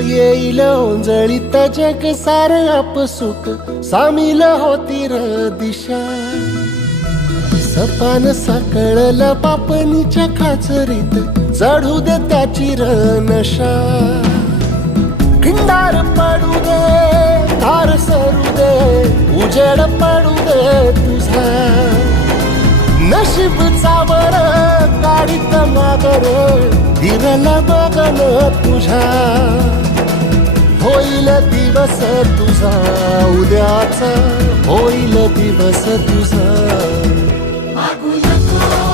येईल ओंजळीत जग सार आपसुक सामील होती र दिशा सपान साकळलं पापणीच्या खाचरीत चढू दे त्याची र नशा खिंडार पडू दे तार सरू दे उजेड पडू दे तुझा नशीब चावर काढीत मागर हिरल बघन तुझ्या होईल दिवस तुझा उद्याचा होईल दिवस तुझा मागू नको